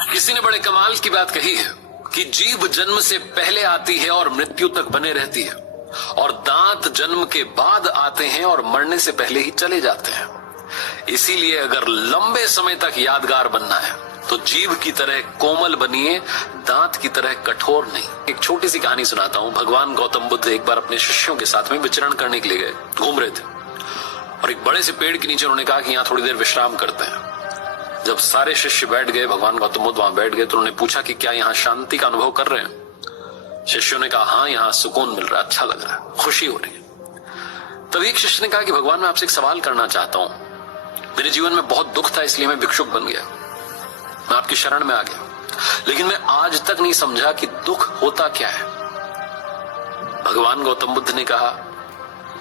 किसी ने बड़े कमाल की बात कही है कि जीभ जन्म से पहले आती है और मृत्यु तक बने रहती है, और दांत जन्म के बाद आते हैं और मरने से पहले ही चले जाते हैं। इसीलिए अगर लंबे समय तक यादगार बनना है तो जीभ की तरह कोमल बनिए, दांत की तरह कठोर नहीं। एक छोटी सी कहानी सुनाता हूँ। भगवान गौतम बुद्ध एक बार अपने शिष्यों के साथ में विचरण करने के लिए गए, घूम रहे थे, और एक बड़े से पेड़ के नीचे उन्होंने कहा कि यहाँ थोड़ी देर विश्राम करते हैं। जब सारे शिष्य बैठ गए, भगवान गौतम बुद्ध वहां बैठ गए, तो उन्होंने पूछा कि क्या यहाँ शांति का अनुभव कर रहे हैं? शिष्यों ने कहा हाँ, यहाँ सुकून मिल रहा है, अच्छा लग रहा है, खुशी हो रही है। तभी एक शिष्य ने कहा कि भगवान, मैं आपसे एक सवाल करना चाहता हूँ। मेरे जीवन में बहुत दुख था, इसलिए मैं भिक्षुक बन गया, मैं आपकी शरण में आ गया, लेकिन मैं आज तक नहीं समझा कि दुख होता क्या है। भगवान गौतम बुद्ध ने कहा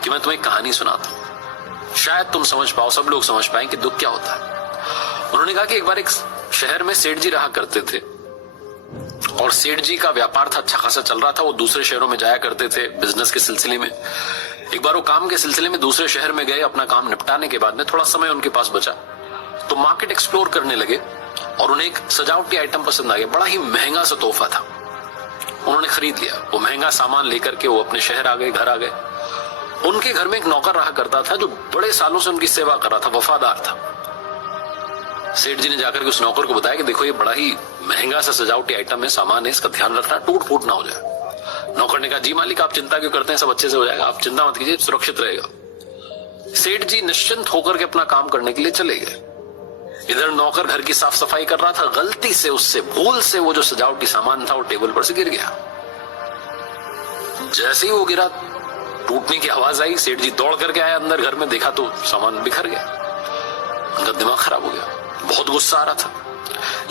कि मैं तुम्हें कहानी सुनाता हूं, शायद तुम समझ पाओ, सब लोग समझ पाए कि दुख क्या होता है। उन्होंने कहा कि एक बार एक शहर में सेठ जी रहा करते थे, और सेठ जी का व्यापार था, अच्छा खासा चल रहा था। वो दूसरे शहरों में जाया करते थे बिजनेस के सिलसिले में। एक बार वो काम के सिलसिले में दूसरे शहर में गए, अपना काम निपटाने के बाद में थोड़ा समय उनके पास बचा तो मार्केट एक्सप्लोर करने लगे, और उन्हें एक सजावटी आइटम पसंद आ गया। बड़ा ही महंगा सा तोहफा था, उन्होंने खरीद लिया। वो महंगा सामान लेकर के वो अपने शहर आ गए, घर आ गए। उनके घर में एक नौकर रहा करता था जो बड़े सालों से उनकी सेवा कर रहा था, वफादार था। सेठ जी ने जाकर के उस नौकर को बताया कि देखो, ये बड़ा ही महंगा सा सजावटी आइटम है, सामान है, इसका ध्यान रखना, टूट फूट ना हो जाए। नौकर ने कहा जी मालिक, आप चिंता क्यों करते हैं, सब अच्छे से हो जाएगा, आप चिंता मत कीजिए, सुरक्षित रहेगा। सेठ जी निश्चिंत होकर के अपना काम करने के लिए चले गए। इधर नौकर घर की साफ सफाई कर रहा था, गलती से उससे, भूल से वो जो सजावटी सामान था वो टेबल पर से गिर गया। जैसे ही वो गिरा, टूटने की आवाज आई, सेठ जी दौड़ करके आए अंदर घर में, देखा तो सामान बिखर गया। उनका दिमाग खराब हो गया, बहुत गुस्सा आ रहा था,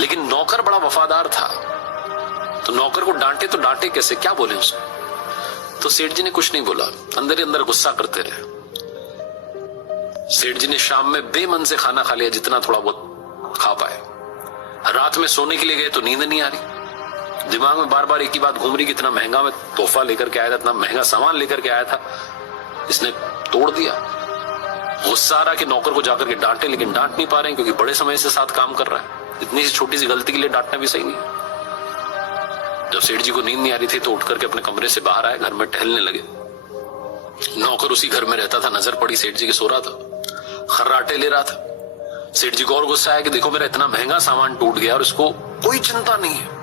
लेकिन नौकर बड़ा वफादार था, तो नौकर को डांटे तो डांटे कैसे, क्या बोले उसको? तो सेठ जी ने कुछ नहीं बोला, अंदर ही अंदर गुस्सा करते रहे। सेठ जी ने शाम में बेमन से खाना खा लिया, जितना थोड़ा बहुत खा पाए। रात में सोने के लिए गए तो नींद नहीं आ रही, दिमाग में बार बार एक ही बात घूम रही कि इतना महंगा मैं तोहफा लेकर के आया था, इतना महंगा सामान लेकर के आया था, इसने तोड़ दिया। गुस्सा आ रहा कि नौकर को जाकर के डांटे, लेकिन डांट नहीं पा रहे हैं क्योंकि बड़े समय से साथ काम कर रहा है। इतनी सी छोटी सी गलती के लिए डांटना भी सही नहीं है। जब सेठ जी को नींद नहीं आ रही थी तो उठ करके अपने कमरे से बाहर आए, घर में टहलने लगे। नौकर उसी घर में रहता था, नजर पड़ी सेठ जी के, सो रहा था, खर्राटे ले रहा था। सेठ जी को और गुस्सा आया कि देखो, मेरा इतना महंगा सामान टूट गया और इसको कोई चिंता नहीं है।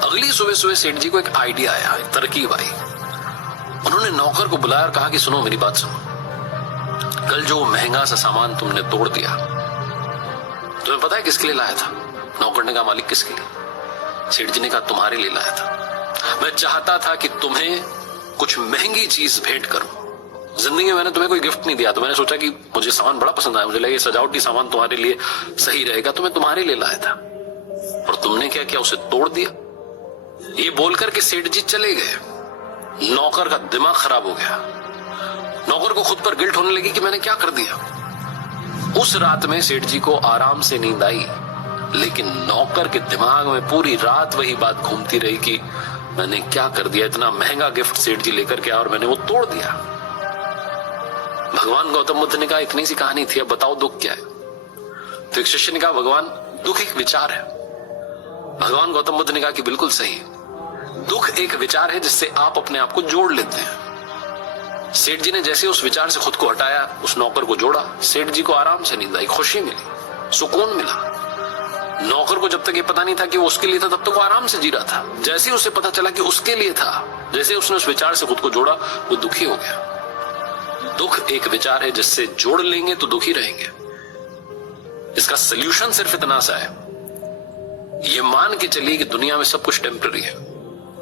अगली सुबह सुबह सेठ जी को एक आइडिया आया, एक तरकीब आई। उन्होंने नौकर को बुलाया और कहा कि सुनो, मेरी बात सुनो, कल जो महंगा सा सामान तुमने तोड़ दिया, तुम्हें पता है किसके लिए लाया था? नौकर ने कहा मालिक, किसके लिए? सेठ जी ने कहा तुम्हारे लिए लाया था। मैं चाहता था कि तुम्हें कुछ महंगी चीज भेंट करूं। जिंदगी में मैंने तुम्हें कोई गिफ्ट नहीं दिया, तो मैंने सोचा कि मुझे सामान बड़ा पसंद आया, मुझे लगा ये सजावटी सामान तुम्हारे लिए सही रहेगा, तो मैं तुम्हारे लिए लाया था। और तुमने क्या किया, उसे तोड़ दिया। ये बोलकर के सेठ जी चले गए। नौकर का दिमाग खराब हो गया। नौकर को खुद पर गिल्ट होने लगी कि मैंने क्या कर दिया। उस रात में सेठ जी को आराम से नींद आई, लेकिन नौकर के दिमाग में पूरी रात वही बात घूमती रही कि मैंने क्या कर दिया, इतना महंगा गिफ्ट सेठ जी लेकर के आया और मैंने वो तोड़ दिया। भगवान गौतम बुद्ध ने कहा इतनी सी कहानी थी, अब बताओ दुख क्या है? तो एक शिष्य ने कहा भगवान, दुख एक विचार है। भगवान गौतम बुद्ध ने कहा कि बिल्कुल सही, दुख एक विचार है जिससे आप अपने आप को जोड़ लेते हैं। सेठ जी ने जैसे उस विचार से खुद को हटाया, उस नौकर को जोड़ा, सेठ जी को आराम से नींद आई, खुशी मिली, सुकून मिला। नौकर को जब तक ये पता नहीं था कि वो उसके लिए था, तब तक वो आराम से जी रहा था। जैसे ही उसे पता चला कि उसके लिए था, जैसे उसने उस विचार से खुद को जोड़ा, वो दुखी हो गया। दुख एक विचार है जिससे जोड़ लेंगे तो दुखी रहेंगे। इसका सलूशन सिर्फ इतना सा है, ये मान के चलिए कि दुनिया में सब कुछ टेम्पररी है।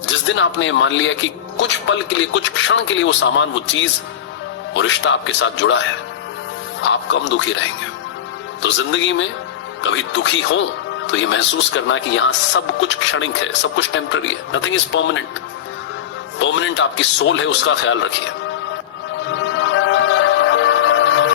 जिस दिन आपने मान लिया कि कुछ पल के लिए, कुछ क्षण के लिए वो सामान, वो चीज, वो रिश्ता आपके साथ जुड़ा है, आप कम दुखी रहेंगे। तो जिंदगी में कभी दुखी हो तो ये महसूस करना कि यहां सब कुछ क्षणिक है, सब कुछ टेम्पररी है, नथिंग इज परमानेंट। परमानेंट आपकी सोल है, उसका ख्याल रखिए।